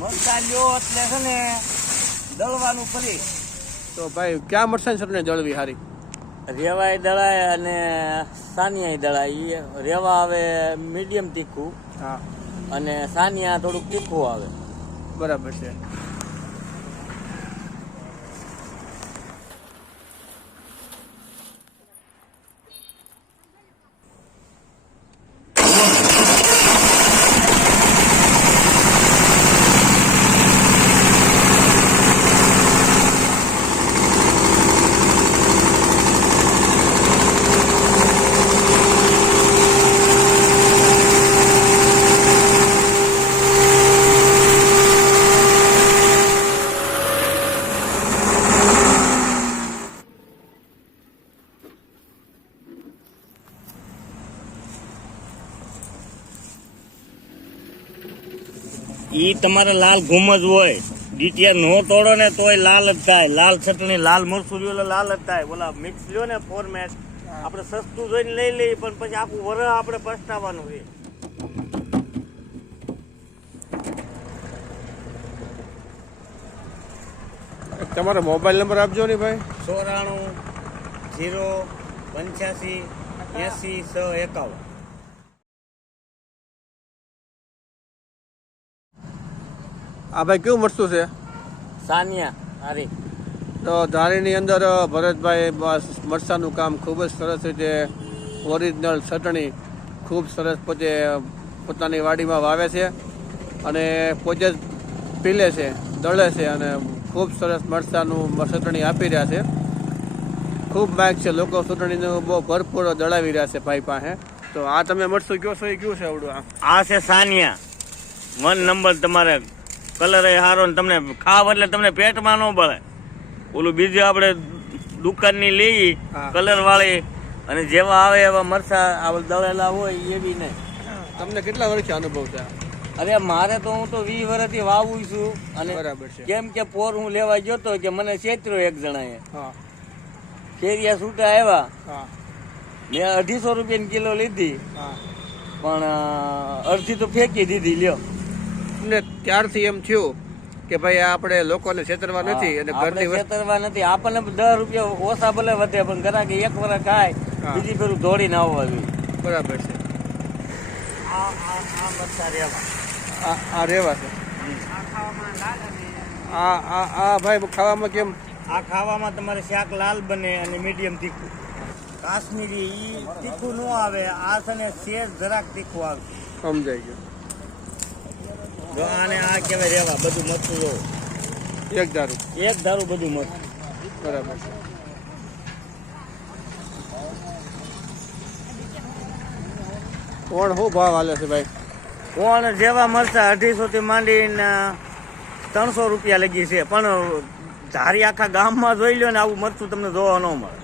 મરચાં લ્યો એટલે છે ને દળવાનું ફરી. તો ભાઈ ક્યાં મરચાંની ચટણી દળવી સારી? રેવાય દળાય અને સાનિયા દળાય. રેવા આવે મીડિયમ તીખું. હા. અને સાનિયા થોડુંક તીખું આવે. બરાબર છે. ઈ તમારે લાલ ઘુમજ હોય, ડીટીઆર નો તોડો ને તોય લાલ જ થાય. લાલ ચટણી, લાલ મરચું લ્યો લાલ જ થાય. બોલા મિક્સ લ્યો ને ફોર્મેટ આપણે સસ્તું જોઈને લઈ લઈએ, પણ પછી આખું વરસ આપણે પસ્તાવાનું છે. તમારો મોબાઈલ નંબર આપજો ને ભાઈ. 94 085 80 651. આ ભાઈ કેવું મરચું છે? સાનિયા હારી. તો ધારીની અંદર ભરતભાઈ મરચાંનું કામ ખૂબ જ સરસ રીતે ઓરિજિનલ ચટણી ખૂબ સરસ પોતે પોતાની વાડીમાં વાવે છે અને પોતે જ પીલે છે, દળે છે અને ખૂબ સરસ મરચાંનું ચટણી આપી રહ્યા છે. ખૂબ માંગ છે, લોકો ચટણીનું બહુ ભરપૂર દળાવી રહ્યા છે ભાઈ પાસે. તો આ તમે મરચું કહો છો એ કયું છે આવડું? આ છે સાનિયા 1 નંબર. તમારે કલર એ સારો ને તમને ખાવ એટલે તમને પેટમાં ન બળે. ઓલું બીજું આપણે દુકાનની લઈ કલર વાળી અને જેવા આવે એવા મરચા દળેલા હોય એવી નહીં. તમને કેટલા વર્ષ અનુભવ છે? અરે મારે તો હું તો 20 વર્ષથી વાવું છું. અને બરાબર છે. કેમ કે પોર હું લેવા ગયો તો કે મને છેતર્યો એક જણાએ. હા. કેરિયા છૂટા આવ્યા. હા. મેં 250 રૂપિયાની કિલો લીધી. હા. પણ અડધી તો ફેંકી દીધી. લ્યો એટલે ત્યારથી એમ થયું કે ભાઈ આપણે લોકોને છેતરવા નથી અને ઘરની છેતરવા નથી. આપણને 10 રૂપિયા ઓછા ભલે વધે, પણ ગ્રાહક એક વર્ષ ખાય બીજી ફેરું દોડીને આવવા જોઈએ. બરાબર છે. આ મરચા રેવા આ રેવા છે. આ ભાઈ ખાવામાં કેમ? આ ખાવામાં તમારે શાક લાલ બને અને મીડિયમ તીખું. કાશ્મીરી ઈ તીખું ન આવે. આ છે ને શેર જરાક તીખું આવે. સમજાઈ ગયું. જો આને આ કહેવાય રેવા. બધું મરચું જો એક ધારું બધું મરચું. બરાબર છે. કોણ શું ભાવ હાલે છે ભાઈ? કોણ જેવા મરચા 250 થી માંડીને 300 રૂપિયા લગી છે. પણ ધારી આખા ગામમાં જોઈ લો ને આવું મરચું તમને જોવા ન મળે.